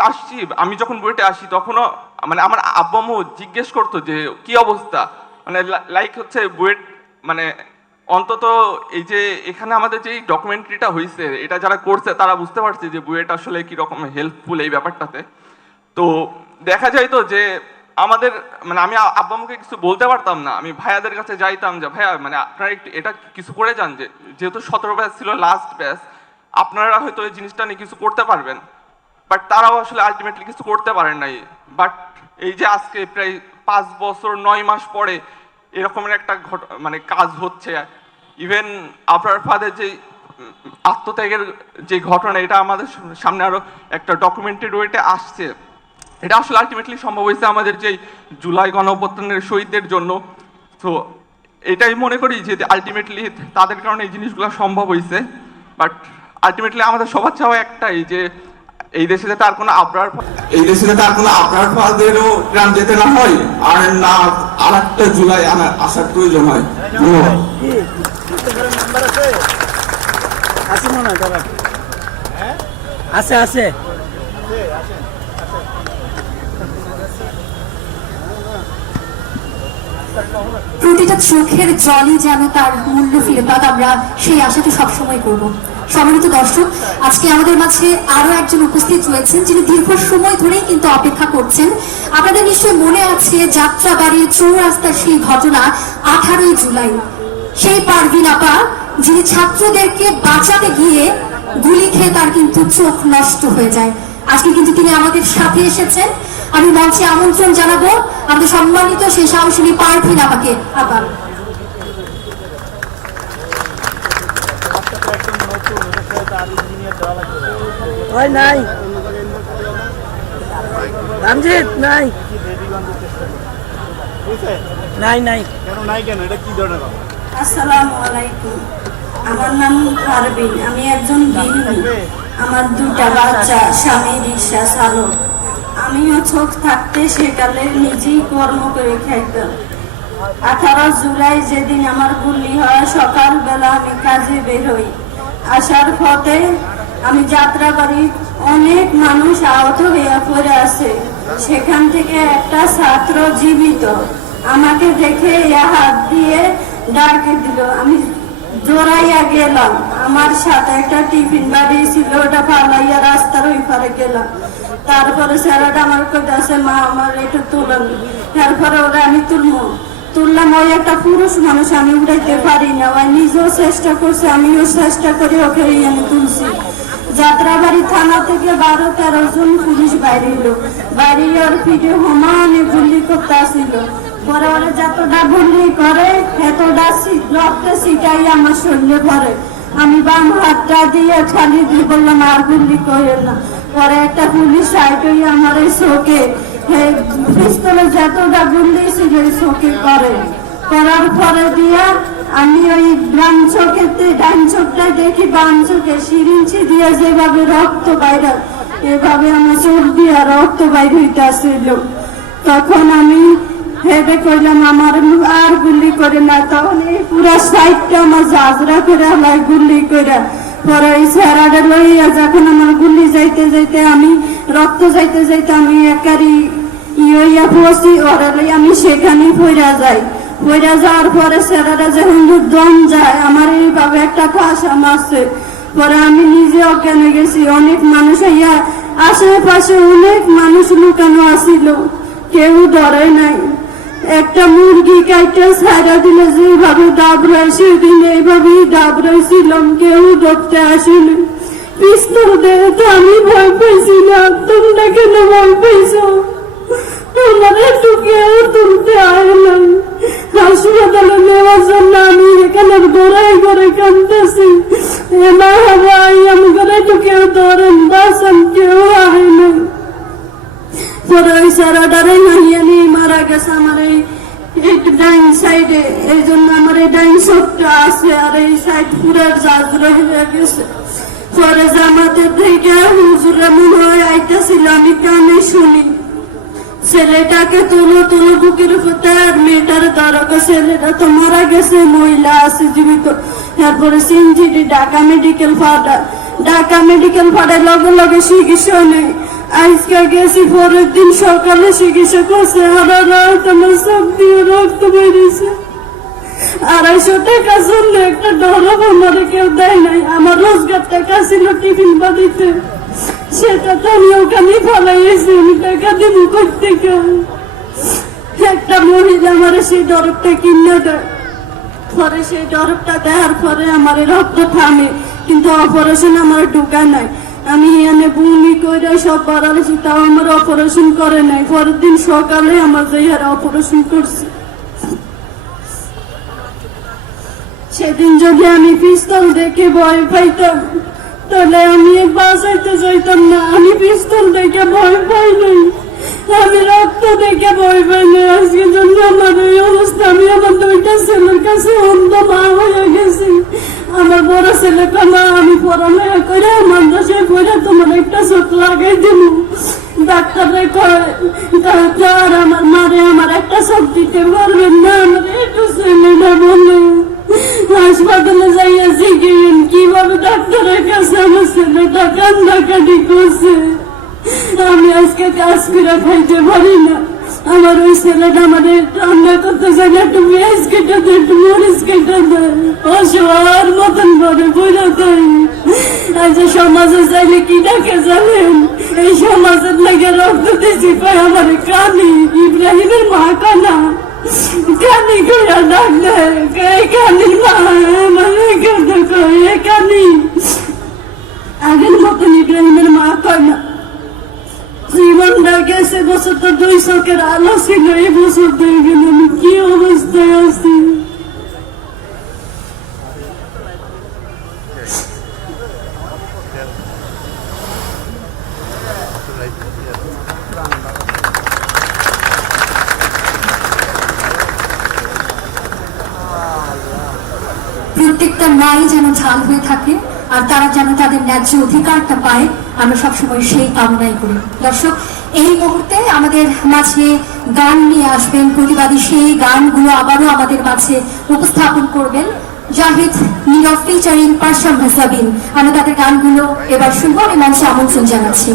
আসছি, আমি যখন বুয়েটে আসি তখনও মানে আমার আব্বু জিজ্ঞেস করতো যে, কি অবস্থা? মানে লাইক হচ্ছে বুয়েট মানে অন্তত এই যে এখানে আমাদের যে ডকুমেন্টারিটা হয়েছে এটা যারা করছে তারা বুঝতে পারছে যে বুয়েট আসলে কীরকম হেল্পফুল এই ব্যাপারটাতে। তো দেখা যায় তো যে আমাদের মানে আমি আ- আব্বা আম্মুকে কিছু বলতে পারতাম না। আমি ভাইয়াদের কাছে যাইতাম যে, ভাইয়া মানে আপনারা একটু এটা কিছু করে যান যে, যেহেতু সতেরো ব্যাচ ছিল লাস্ট ব্যাচ আপনারা হয়তো এই জিনিসটা নিয়ে কিছু করতে পারবেন। বাট তারাও আসলে আলটিমেটলি কিছু করতে পারেন নাই। বাট এই যে আজকে প্রায় পাঁচ বছর, নয় মাস পরে এরকমের একটা মানে কাজ হচ্ছে। ইভেন আপনার ফাদের যে আত্মত্যাগের যে ঘটনা, এটা আমাদের সামনে আরও একটা ডকুমেন্টেড ওয়েতে আসছে। এটা আসলে আলটিমেটলি সম্ভব হয়েছে আমাদের যে জুলাই গণ অভ্যুত্থানের শহীদদের জন্য। তো এটাই মনে করি যে আলটিমেটলি তাদের কারণে এই জিনিসগুলো সম্ভব হয়েছে বাট আলটিমেটলি আমাদের সবার চাওয়া একটাই যে এই দেশে যাতে আর কোনো আবরার এই দেশে যাতে আর কোনো আবরার ফাদেরও প্রাণ যেতে না হয় আর না আর একটা জুলাই আমার আসার প্রয়োজন হয়। আছে মনে হয়? আছে আছে। প্রতিটা চোখের জলই যেন তার মূল্য ফিরে পাক। আমরা সেই আশাটি সবসময় করব। সম্মানিত দর্শক, আজকে আমাদের মাঝে আরও একজন উপস্থিত রয়েছেন যিনি দীর্ঘ সময় ধরেই কিন্তু অপেক্ষা করছেন। আপনাদের নিশ্চয় মনে আছে যাত্রাবাড়ির চৌরাস্তার সেই ঘটনা আঠারোই জুলাই। সেই পারভিন আপা, যিনি ছাত্রদেরকে বাঁচাতে গিয়ে গুলি খেয়ে তার কিন্তু চোখ নষ্ট হয়ে যায়। আজকে কিন্তু তিনি আমাদের সাথে এসেছেন। আমি মঞ্চে আমন্ত্রণ জানাব। আমাদের সম্মানিত সেই সাহসিনী পারভিন আপাকে আবার ওই নাই। রঞ্জিত নাই। নাই নাই। কেন নাই কেন? এটা কি ধরনের আসসালামু আলাইকুম। আমার নাম পারবিন আমি একজন গৃহিণী আমার দুটা বাচ্চা স্বামী রিক্সা চালক। আমিও চোখ থাকতে সেকালে নিজেই কর্ম করে খাইতাম। আঠারো জুলাই যেদিন আমার গুলি হয়, সকালবেলা আমি কাজে বের হই। আসার পথে আমি যাত্রা করি, অনেক মানুষ আহত হইয়া পড়ে আছে। সেখান থেকে একটা ছাত্র জীবিত। আমাকে দেখে ইয়া হাত দিয়ে ডাকে দিল, আমি জোরাইয়া গেলাম। আমার সাথে একটা টিফিন বাড়ি ছিল, ওটা ফালাইয়া রাস্তার ওই পারে গেলাম। তারপরে স্যারাটা আমার কাছে মা, আমার এটা তুলেন তারপরে ওরা আমি তুলবো। তুললাম, ওই একটা পুরুষ মানুষ আমি উড়াইতে পারি না। ওই নিজেও চেষ্টা করছে, আমিও চেষ্টা করে ওকে আমি তুলছি। যাত্রাবাড়ি থানা থেকে বারো, তেরো জন পুলিশ বাইরে এলো। বাইরে ওর পিঠে সমানে গুলি করতে আসিল পরে ওরা যতটা গুলি করে, এতটা রক্ত ছিটাই আমার শরীরে ভরে। আমি বাম হাতটা দিয়ে খালি দিয়ে বললাম, আর গুলি করে না। পরে একটা পুলিশ হয়ে আমার চোখে পিস্তলে যতটা গুলি ছিল এই চোখে করে করার পরে দিয়া আমি ওই গ্রাম চোখেতে ডান চোখটা দেখি, বাম চোখে সিরিঞ্চি দিয়ে যেভাবে রক্ত বাইরে এভাবে আমার চোখ দিয়ে রক্ত বাইর হইতে আসছিল তখন আমি হেঁটে কইলাম, আমার আর গুলি করে না। তখন এই পুরা সাইডটা আমার জাজরা করে আমার গুলি করে পরে এই স্যারাটা লইয়া যখন আমার গুলি যাইতে যাইতে আমি, রক্ত যাইতে যাইতে আমি একারি ইয়া পড়ছি ওরা আমি সেখানেই পইরা যাই। পইরা যাওয়ার পরে স্যারাটা যখন দম যায়, আমার এইভাবে একটা ফাঁসা মারছে। পরে আমি নিজে অজ্ঞানে গেছি। অনেক মানুষ ইয়া আশেপাশে অনেক মানুষ লুকানো আসিল কেউ ডরে নাই। একটা মুরগি কাইটা ছাড়া দিলে যেভাবে ডাবরাই সেদিন এইভাবেই ডাবরাইছিলাম কেউ ধরতে আসেনি। পিস্তল দেখে আমি ভয় পেয়েছিলাম তোমরা কেন ভয় পেয়েছ তোমার একটু কেউ তুলতে আসলাম হাসপাতালে নেওয়ার জন্য আমি এখানে দৌড়াই করে কান্দতেছি এ না গেছে আমার এই ডাইন এই জন্য আমার এই ডাইন আছে আর এই সাইড পুরার হয়ে গেছে। পরে থেকে হুজুরে মনে হয় আইতাছিল, আমি কানে শুনি। ছেলেটাকে তুলো তুলো বুকের মেয়েটার ছেলেটা তো মারা গেছে, মহিলা আছে জীবিত। তারপরে সিনজিডি, ঢাকা মেডিকেল ফাটা ঢাকা মেডিকেল ফাটার লগে লগে চিকিৎসা নেই আজকে গেছি, পরের দিন সকালে চিকিৎসা করছে সারা রাত আমার সব দিয়ে রক্ত বেরিয়েছে। আড়াইশো টাকা জন্য একটা ডরব আমার কেউ দেয় নাই, আমার রোজগার টাকা ছিল টিফিন বাদিতে সেটা তো আমি ওখানে ফলাইয়েছি, আমি টাকা দিব করতে একটা মহিলা আমার সেই ডরবটা কিনে দেয়। পরে সেই ডরবটা দেওয়ার পরে আমার রক্ত থামে, কিন্তু অপারেশন আমার ঢুকায় নাই। আমি এনে বমি করে সব বাড়ালেছি, তাও আমার অপারেশন করে নাই। পরের দিন সকালে আমার যাইয়ার অপারেশন করছে। সেদিন যদি আমি পিস্তল দেখে ভয় পাইতাম, তাহলে আমি বাঁচাইতে চাইতাম না। আমি পিস্তল দেখে ভয় পাই নাই। আমি রক্ত দেখে ভয় পাই নাই। আজকে জন্য আমার এই অবস্থা। আমি আমার দুইটা ছেলের কাছে অন্ধ মা হয়ে গেছি। আমার বড় ছেলে ডাক্তারে ডাক্তার আমার মারে আমার একটা চোখ দিতে পারবেন না আমার একটু ছেলেটা বলে হাসপাতালে যাইয়া শিখেন কীভাবে ডাক্তারের কাছে আমার ছেলেটা কান্দাকাটি করছে। আমি আজকে কাজ করে খাইতে পারি না। আমার ওই ছেলেটা আমাদের রান্না করতে চাই একটু পেঁয়াজ কেটে দেয়, একটু মরিচ কেটে দেয়। অসহার মতন করে বইরা আজ সমাজে চাইলে কি ডাকে জানেন? এই সমাজের লাগে রক্ত পায় আমার কানি ইব্রাহিমের মা কানা কানি কইরা ডাক দেয় কানির মা মানে কেন কানি আগের মতন ইব্রাহিমের মা কয় না জীবনটা গেছে বছর তো দুই চোখের আলো ছিল এই বছর দিয়ে গেল আমি কি অবস্থায় আছি প্রত্যেকটা নারী যেন ঢাল হয়ে থাকে আর তারা যেন তাদের ন্যায্য অধিকারটা পায়, আমরা সবসময় সেই কামনাই করি। দর্শক, এই মুহূর্তে আমাদের মাঝে গান নিয়ে আসবেন প্রতিবাদী, সেই গানগুলো আবারও আমাদের মাঝে উপস্থাপন করবেন জাহিদ নীরব ফিচারিং হাসাবিন। আমরা তাদের গানগুলো এবার শুনব আমি মঞ্চে আমন্ত্রণ জানাচ্ছি।